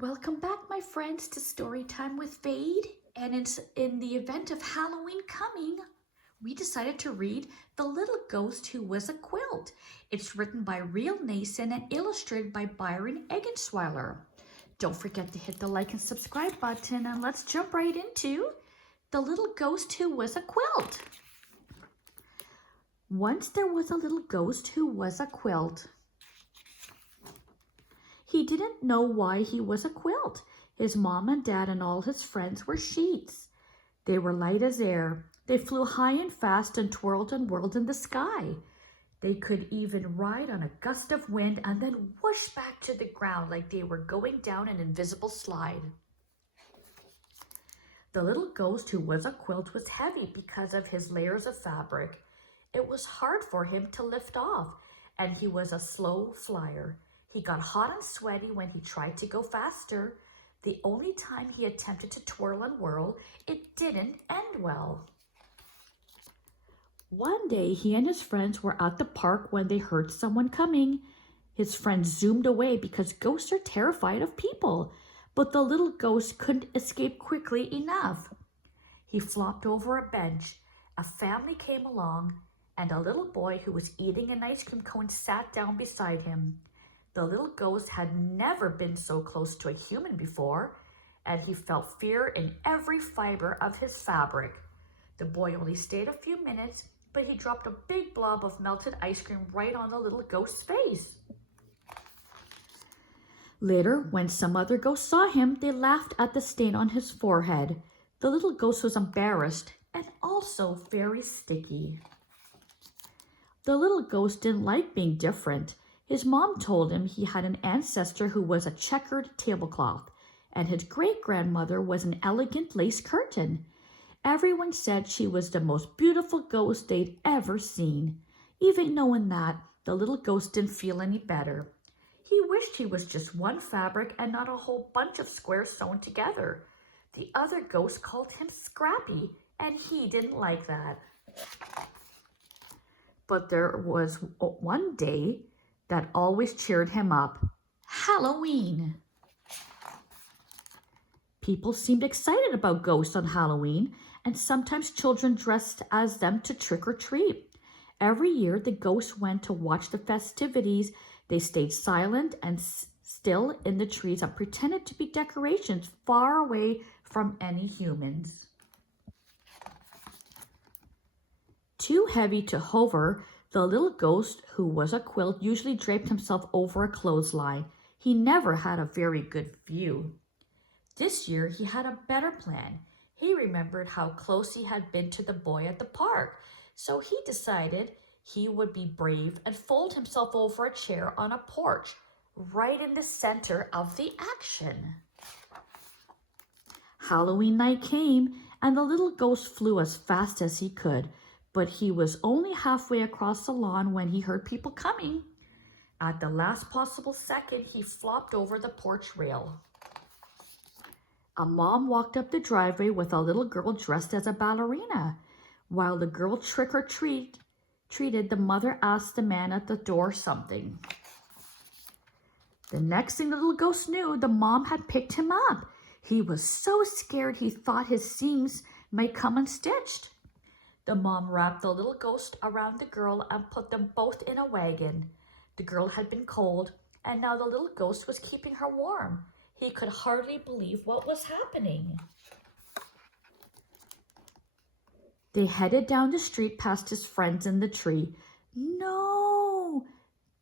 Welcome back, my friends, to Storytime with Fade. And in the event of Halloween coming, we decided to read The Little Ghost Who Was a Quilt. It's written by Riel, Nason, and illustrated by Byron, Eggenschwiler. Don't forget to hit the like and subscribe button, and let's jump right into The Little Ghost Who Was a Quilt. Once there was a little ghost who was a quilt. He didn't know why he was a quilt. His mom and dad and all his friends were sheets. They were light as air. They flew high and fast and twirled and whirled in the sky. They could even ride on a gust of wind and then whoosh back to the ground like they were going down an invisible slide. The little ghost who was a quilt was heavy because of his layers of fabric. It was hard for him to lift off, and he was a slow flyer. He got hot and sweaty when he tried to go faster. The only time he attempted to twirl and whirl, it didn't end well. One day, he and his friends were at the park when they heard someone coming. His friends zoomed away because ghosts are terrified of people, but the little ghost couldn't escape quickly enough. He flopped over a bench. A family came along, and a little boy who was eating an ice cream cone sat down beside him. The little ghost had never been so close to a human before, and he felt fear in every fiber of his fabric. The boy only stayed a few minutes, but he dropped a big blob of melted ice cream right on the little ghost's face. Later, when some other ghosts saw him, they laughed at the stain on his forehead. The little ghost was embarrassed and also very sticky. The little ghost didn't like being different. His mom told him he had an ancestor who was a checkered tablecloth, and his great-grandmother was an elegant lace curtain. Everyone said she was the most beautiful ghost they'd ever seen. Even knowing that, the little ghost didn't feel any better. He wished he was just one fabric and not a whole bunch of squares sewn together. The other ghosts called him Scrappy, and he didn't like that. But there was one day that always cheered him up: Halloween. People seemed excited about ghosts on Halloween, and sometimes children dressed as them to trick or treat. Every year, the ghosts went to watch the festivities. They stayed silent and still in the trees and pretended to be decorations far away from any humans. Too heavy to hover, the little ghost who was a quilt usually draped himself over a clothesline. He never had a very good view. This year, he had a better plan. He remembered how close he had been to the boy at the park, so he decided he would be brave and fold himself over a chair on a porch, right in the center of the action. Halloween night came, and the little ghost flew as fast as he could, but he was only halfway across the lawn when he heard people coming. At the last possible second, he flopped over the porch rail. A mom walked up the driveway with a little girl dressed as a ballerina. While the girl trick-or-treated, the mother asked the man at the door something. The next thing the little ghost knew, the mom had picked him up. He was so scared he thought his seams might come unstitched. The mom wrapped the little ghost around the girl and put them both in a wagon. The girl had been cold, and now the little ghost was keeping her warm. He could hardly believe what was happening. They headed down the street past his friends in the tree. "No,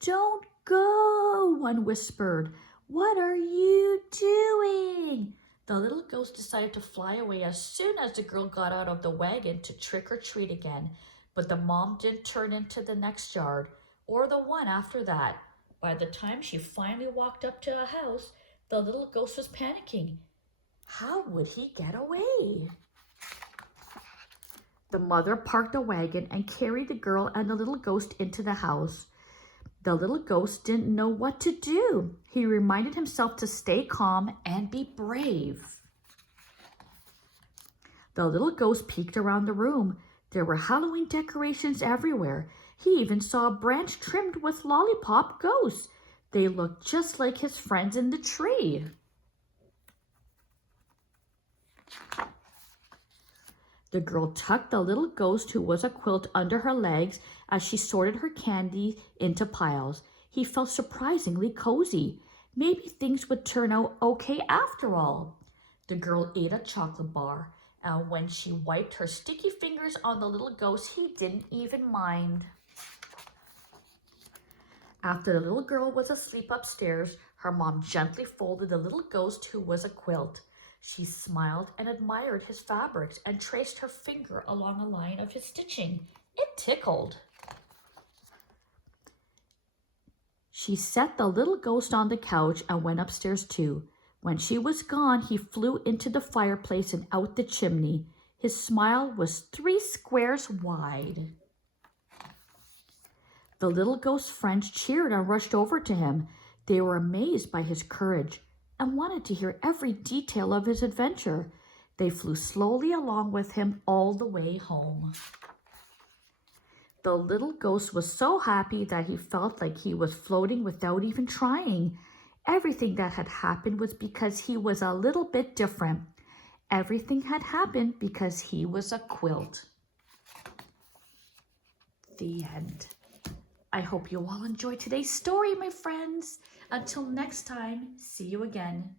don't go," one whispered. "What are you doing?" The little ghost decided to fly away as soon as the girl got out of the wagon to trick or treat again. But the mom didn't turn into the next yard or the one after that. By the time she finally walked up to a house, the little ghost was panicking. How would he get away? The mother parked the wagon and carried the girl and the little ghost into the house. The little ghost didn't know what to do. He reminded himself to stay calm and be brave. The little ghost peeked around the room. There were Halloween decorations everywhere. He even saw a branch trimmed with lollipop ghosts. They looked just like his friends in the tree. The girl tucked the little ghost who was a quilt under her legs as she sorted her candy into piles. He felt surprisingly cozy. Maybe things would turn out okay after all. The girl ate a chocolate bar, and when she wiped her sticky fingers on the little ghost, he didn't even mind. After the little girl was asleep upstairs, her mom gently folded the little ghost who was a quilt. She smiled and admired his fabrics and traced her finger along a line of his stitching. It tickled. She set the little ghost on the couch and went upstairs too. When she was gone, he flew into the fireplace and out the chimney. His smile was 3 squares wide. The little ghost's friends cheered and rushed over to him. They were amazed by his courage and wanted to hear every detail of his adventure. They flew slowly along with him all the way home. The little ghost was so happy that he felt like he was floating without even trying. Everything that had happened was because he was a little bit different. Everything had happened because he was a quilt. The end. I hope you all enjoyed today's story, my friends. Until next time, see you again.